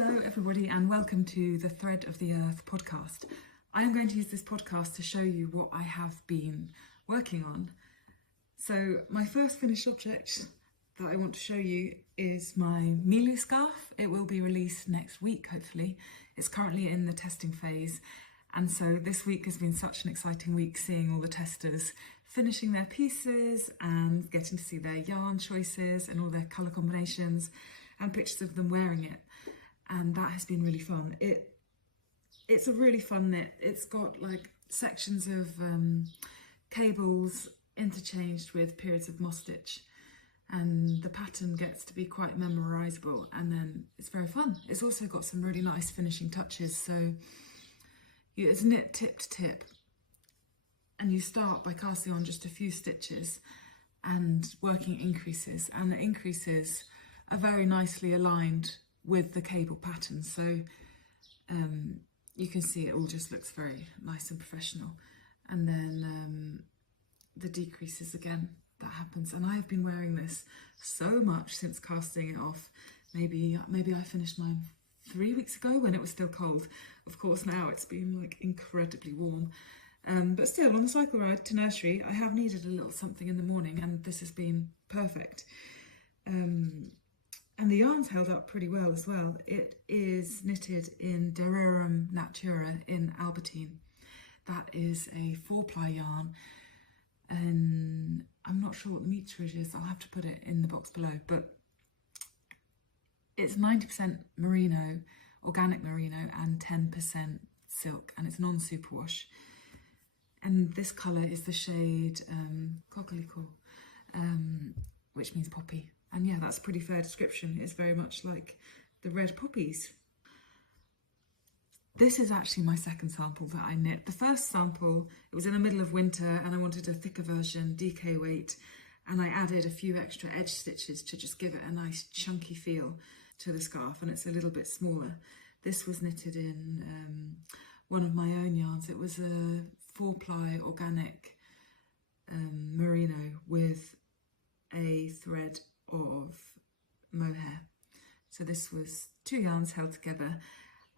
Hello everybody and welcome to the Thread of the Earth podcast. I am going to use this podcast to show you what I have been working on. So my first finished object that I want to show you is my Milho scarf. It will be released next week, hopefully. It's currently in the testing phase. And so this week has been such an exciting week, seeing all the testers finishing their pieces and getting to see their yarn choices and all their colour combinations and pictures of them wearing it. And that has been really fun. It's a really fun knit. It's got like sections of cables interchanged with periods of moss stitch, and the pattern gets to be quite memorisable, and then it's very fun. It's also got some really nice finishing touches. So it's knit tip to tip, and you start by casting on just a few stitches and working increases, and the increases are very nicely aligned with the cable pattern, so you can see it all just looks very nice and professional. And then the decreases again, that happens. And I have been wearing this so much since casting it off. Maybe I finished mine 3 weeks ago when it was still cold. Of course now it's been like incredibly warm, but still, on the cycle ride to nursery I have needed a little something in the morning, and this has been perfect. And the yarn's held up pretty well as well. It is knitted in Durum Natura in Albertine. That is a 4-ply yarn, and I'm not sure what the meterage is. I'll have to put it in the box below, but it's 90% merino, organic merino, and 10% silk, and it's non-superwash. And this colour is the shade Coquelicot, which means poppy. And yeah, that's a pretty fair description. It's very much like the red poppies. This is actually my second sample that I knit. The first sample, it was in the middle of winter and I wanted a thicker version, DK weight, and I added a few extra edge stitches to just give it a nice chunky feel to the scarf, and it's a little bit smaller. This was knitted in one of my own yarns. It was a 4-ply organic merino with a thread of mohair. So this was 2 yarns held together,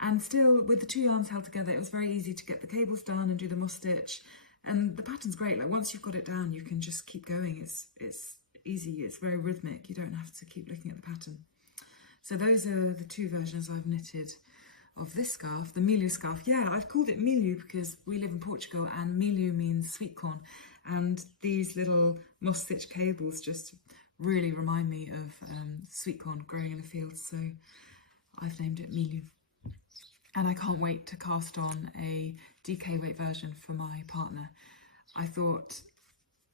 and still with the 2 yarns held together it was very easy to get the cables done and do the moss stitch, and the pattern's great. Like once you've got it down you can just keep going. It's easy, it's very rhythmic, you don't have to keep looking at the pattern. So those are the 2 versions I've knitted of this scarf, the Milho scarf. Yeah, I've called it Milho because we live in Portugal and Milho means sweetcorn, and these little moss stitch cables just really remind me of sweetcorn growing in a field, so I've named it Milho. And I can't wait to cast on a DK weight version for my partner. I thought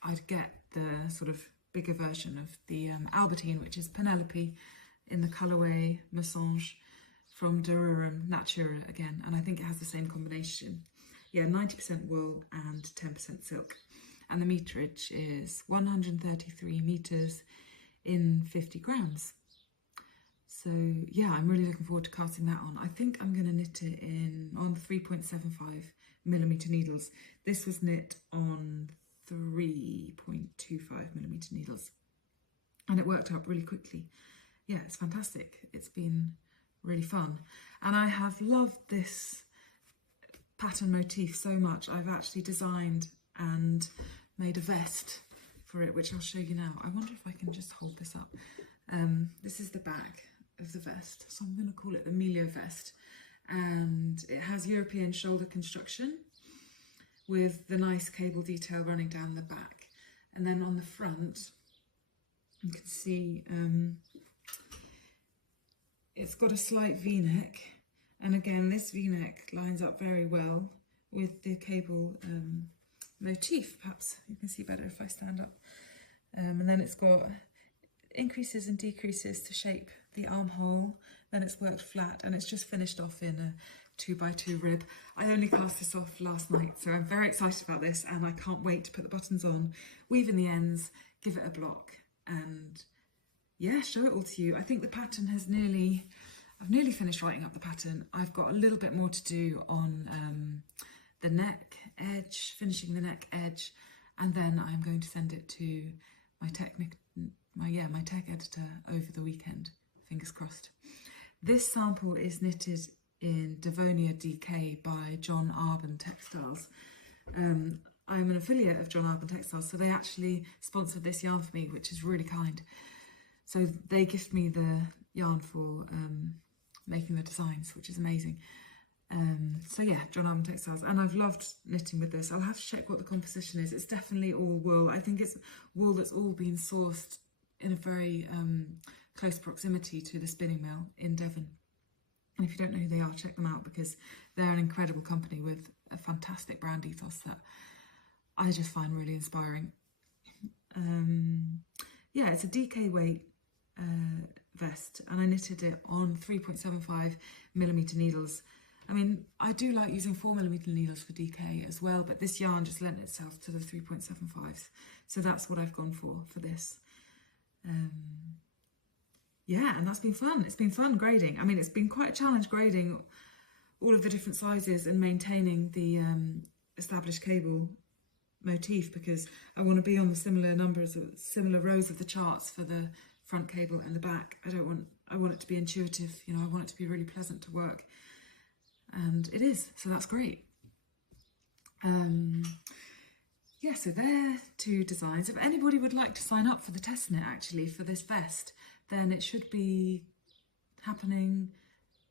I'd get the sort of bigger version of the Albertine, which is Penelope, in the colourway Messange from Durum Natura again, and I think it has the same combination. Yeah, 90% wool and 10% silk. And the meterage is 133 meters in 50 grams. So yeah, I'm really looking forward to casting that on. I think I'm going to knit it on 3.75 millimeter needles. This was knit on 3.25 millimeter needles, and it worked out really quickly. Yeah, it's fantastic. It's been really fun, and I have loved this pattern motif so much. I've actually designed and made a vest for it, which I'll show you now. I wonder if I can just hold this up. This is the back of the vest, so I'm going to call it the Milho vest, and it has European shoulder construction with the nice cable detail running down the back, and then on the front you can see it's got a slight v-neck, and again this v-neck lines up very well with the cable motif. Perhaps you can see better if I stand up. And then it's got increases and decreases to shape the armhole. Then it's worked flat, and it's just finished off in a 2x2 rib. I only cast this off last night, so I'm very excited about this, and I can't wait to put the buttons on, weave in the ends, give it a block, and yeah, show it all to you. I think the pattern has I've nearly finished writing up the pattern. I've got a little bit more to do on the neck edge, finishing the neck edge, and then I'm going to send it to my tech editor over the weekend. Fingers crossed. This sample is knitted in DevoniaDK by John Arbon Textiles. I'm an affiliate of John Arbon Textiles, so they actually sponsored this yarn for me, which is really kind. So they gift me the yarn for making the designs, which is amazing. So yeah, John Arbon Textiles, and I've loved knitting with this. I'll have to check what the composition is. It's definitely all wool. I think it's wool that's all been sourced in a very close proximity to the spinning mill in Devon. And if you don't know who they are, check them out, because they're an incredible company with a fantastic brand ethos that I just find really inspiring. Yeah, it's a DK weight vest, and I knitted it on 3.75mm needles. I mean, I do like using 4mm needles for DK as well, but this yarn just lent itself to the 3.75s. So that's what I've gone for this. Yeah, and that's been fun. It's been fun grading. I mean, it's been quite a challenge grading all of the different sizes and maintaining the established cable motif, because I want to be on the similar rows of the charts for the front cable and the back. I want it to be intuitive, you know, I want it to be really pleasant to work. And it is, so that's great. Yeah, so there are two designs. If anybody would like to sign up for the testnet actually for this vest, then it should be happening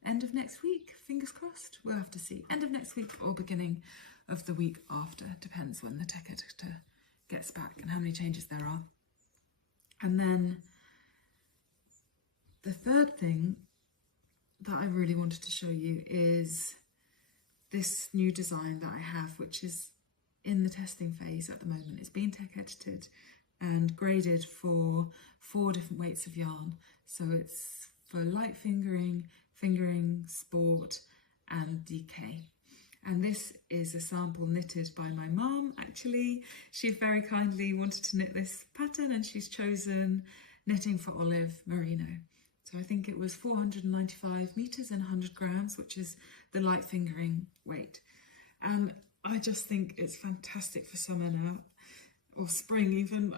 end of next week, fingers crossed. We'll have to see. End of next week or beginning of the week after, depends when the tech editor gets back and how many changes there are. And then the third thing that I really wanted to show you is this new design that I have, which is in the testing phase at the moment. It's been tech edited and graded for 4 different weights of yarn. So it's for light fingering, sport and DK. And this is a sample knitted by my mum, actually. She very kindly wanted to knit this pattern, and she's chosen Knitting for Olive Merino. So I think it was 495 meters and 100 grams, which is the light fingering weight. And I just think it's fantastic for summer now, or spring even.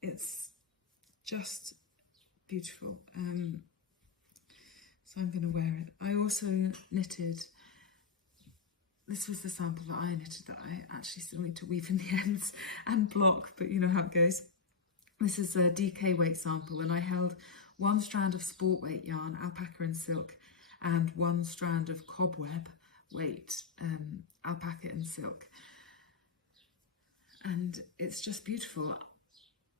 It's just beautiful. So I'm going to wear it. I also knitted, this was the sample that I knitted that I actually still need to weave in the ends and block, but you know how it goes. This is a DK weight sample, and I held 1 strand of sport weight yarn, alpaca and silk, and 1 strand of cobweb weight, alpaca and silk. And it's just beautiful.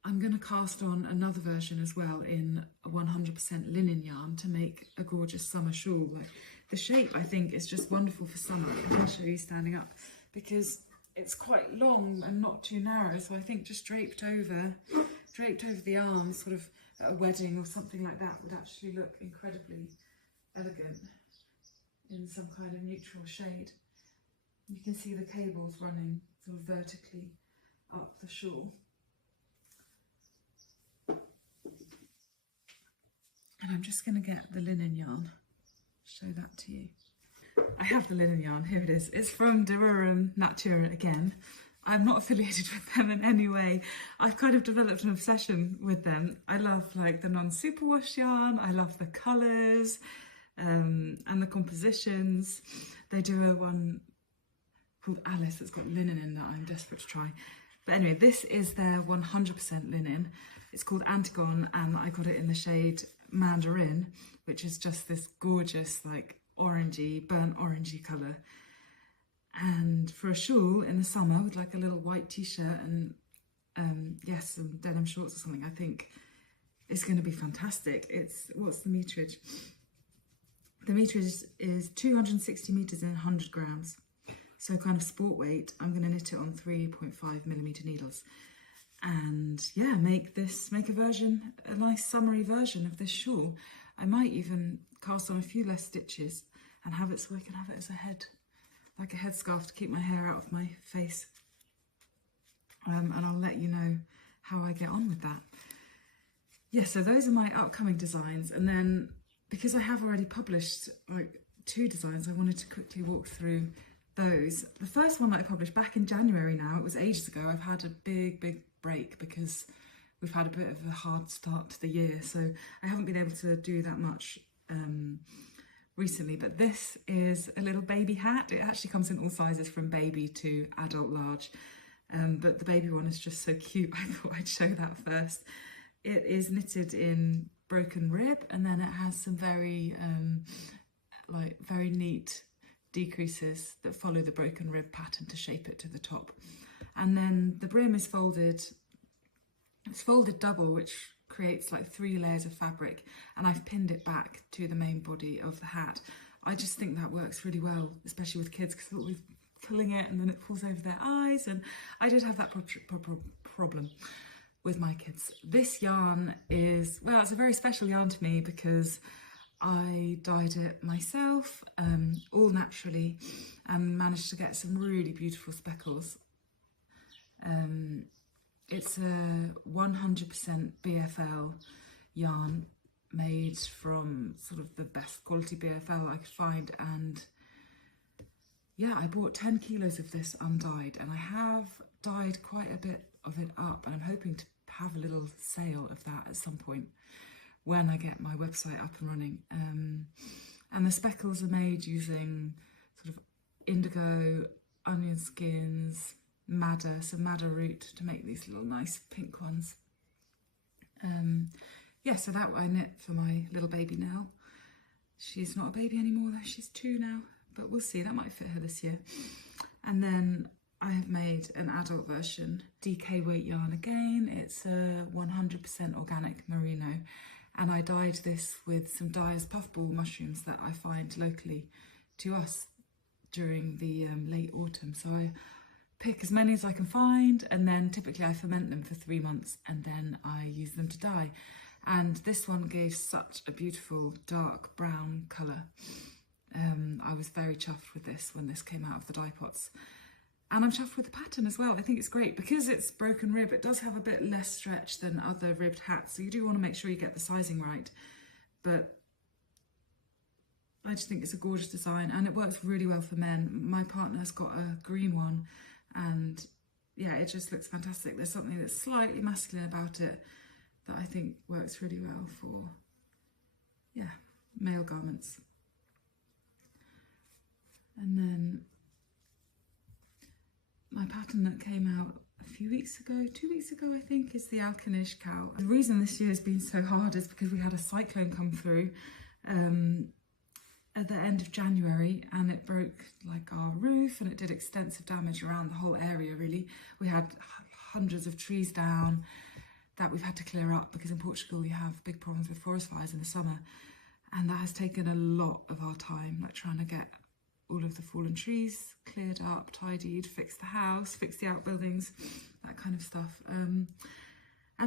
I'm going to cast on another version as well in a 100% linen yarn to make a gorgeous summer shawl. Like, the shape, I think, is just wonderful for summer. I'll show you standing up, because it's quite long and not too narrow. So I think just draped over the arms, sort of at a wedding or something like that, would actually look incredibly elegant in some kind of neutral shade. You can see the cables running sort of vertically up the shawl. And I'm just going to get the linen yarn, show that to you. I have the linen yarn, here it is. It's from Natura again. I'm not affiliated with them in any way. I've kind of developed an obsession with them. I love like the non-superwash yarn, I love the colours and the compositions. They do a one called Alice that's got linen in that I'm desperate to try. But anyway, this is their 100% linen. It's called Antigone, and I got it in the shade Mandarin, which is just this gorgeous like orangey, burnt orangey colour. And for a shawl in the summer with like a little white t-shirt and yes, some denim shorts or something, I think it's going to be fantastic. What's the meterage? The meterage is 260 meters and 100 grams. So kind of sport weight. I'm going to knit it on 3.5mm needles. And yeah, make a nice summery version of this shawl. I might even cast on a few less stitches and have it so I can have it as a head, like a headscarf to keep my hair out of my face. And I'll let you know how I get on with that. Yeah, so those are my upcoming designs. And then because I have already published like 2 designs, I wanted to quickly walk through those. The first one that I published back in January now, it was ages ago. I've had a big break because we've had a bit of a hard start to the year, so I haven't been able to do that much recently. But this is a little baby hat. It actually comes in all sizes from baby to adult large, but the baby one is just so cute. I thought I'd show that first. It is knitted in broken rib, and then it has some very very neat decreases that follow the broken rib pattern to shape it to the top. And then the brim is folded, it's folded double, which creates like 3 layers of fabric, and I've pinned it back to the main body of the hat. I just think that works really well, especially with kids, because we're pulling it and then it falls over their eyes, and I did have that problem with my kids. This yarn is, well, it's a very special yarn to me because I dyed it myself, all naturally, and managed to get some really beautiful speckles. It's a 100% BFL yarn made from sort of the best quality BFL I could find, and yeah, I bought 10 kilos of this undyed, and I have dyed quite a bit of it up, and I'm hoping to have a little sale of that at some point when I get my website up and running. And the speckles are made using sort of indigo, onion skins, madder, some madder root to make these little nice pink ones. Yeah, so that I knit for my little baby now. She's not a baby anymore though, she's 2 now, but we'll see, that might fit her this year. And then I have made an adult version, DK weight yarn again. It's a 100% organic merino, and I dyed this with some dyer's puffball mushrooms that I find locally to us during the late autumn. So I pick as many as I can find, and then typically I ferment them for 3 months, and then I use them to dye. And this one gave such a beautiful dark brown colour. I was very chuffed with this when this came out of the dye pots. And I'm chuffed with the pattern as well. I think it's great because it's broken rib. It does have a bit less stretch than other ribbed hats, so you do want to make sure you get the sizing right. But I just think it's a gorgeous design, and it works really well for men. My partner's got a green one, and yeah, it just looks fantastic. There's something that's slightly masculine about it that I think works really well for, yeah, male garments. And then my pattern that came out a few weeks ago, 2 weeks ago I think, is the Alkanish cow. The reason this year has been so hard is because we had a cyclone come through at the end of January, and it broke like our roof, and it did extensive damage around the whole area really. We had hundreds of trees down that we've had to clear up, because in Portugal you have big problems with forest fires in the summer, and that has taken a lot of our time, like trying to get all of the fallen trees cleared up, tidied, fix the house, fix the outbuildings, that kind of stuff. And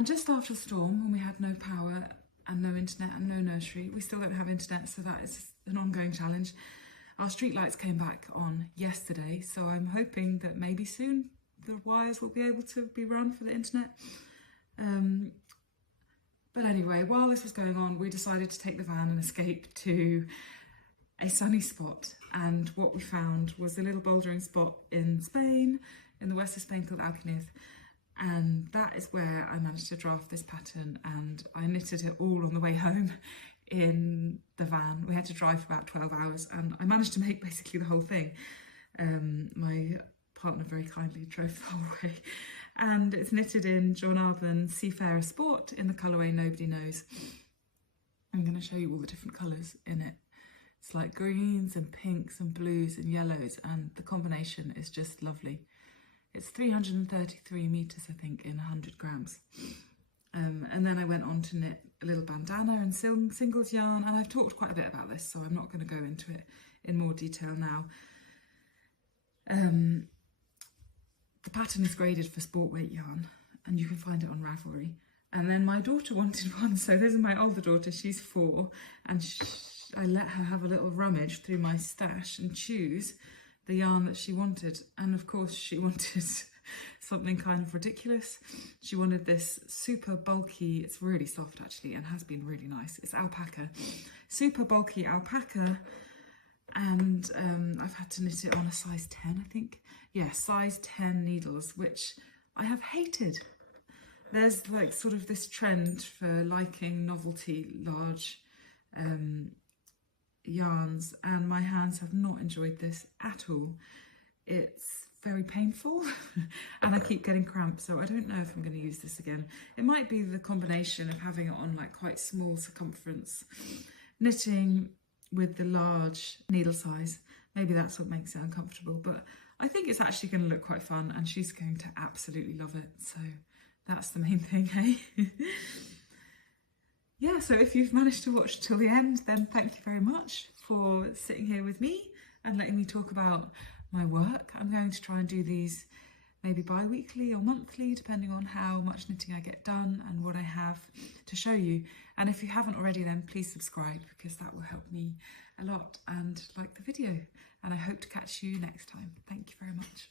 just after the storm, when we had no power and no internet and no nursery, we still don't have internet, so that is an ongoing challenge. Our street lights came back on yesterday, so I'm hoping that maybe soon the wires will be able to be run for the internet. But anyway, while this was going on, we decided to take the van and escape to a sunny spot, and what we found was a little bouldering spot in Spain, in the west of Spain, called Alkaniz, and that is where I managed to draft this pattern, and I knitted it all on the way home in the van. We had to drive for about 12 hours, and I managed to make basically the whole thing. My partner very kindly drove the whole way, and it's knitted in John Arben Seafarer Sport in the colourway Nobody Knows. I'm going to show you all the different colours in it. It's like greens and pinks and blues and yellows, and the combination is just lovely. It's 333 metres, I think, in 100 grams. And then I went on to knit a little bandana and singles yarn, and I've talked quite a bit about this, so I'm not going to go into it in more detail now. The pattern is graded for sport weight yarn, and you can find it on Ravelry. And then my daughter wanted one, so this is my older daughter, she's 4, and I let her have a little rummage through my stash and choose the yarn that she wanted. And of course she wanted something kind of ridiculous. She wanted this super bulky, it's really soft actually and has been really nice. It's alpaca, super bulky alpaca. And I've had to knit it on a size 10, I think. Yeah, size 10 needles, which I have hated. There's like sort of this trend for liking novelty large yarns, and my hands have not enjoyed this at all. It's very painful and I keep getting cramps, so I don't know if I'm going to use this again. It might be the combination of having it on like quite small circumference knitting with the large needle size. Maybe that's what makes it uncomfortable, but I think it's actually going to look quite fun and she's going to absolutely love it, so that's the main thing, hey? Yeah, so if you've managed to watch till the end, then thank you very much for sitting here with me and letting me talk about my work. I'm going to try and do these maybe bi-weekly or monthly, depending on how much knitting I get done and what I have to show you. And if you haven't already, then please subscribe, because that will help me a lot, and like the video. And I hope to catch you next time. Thank you very much.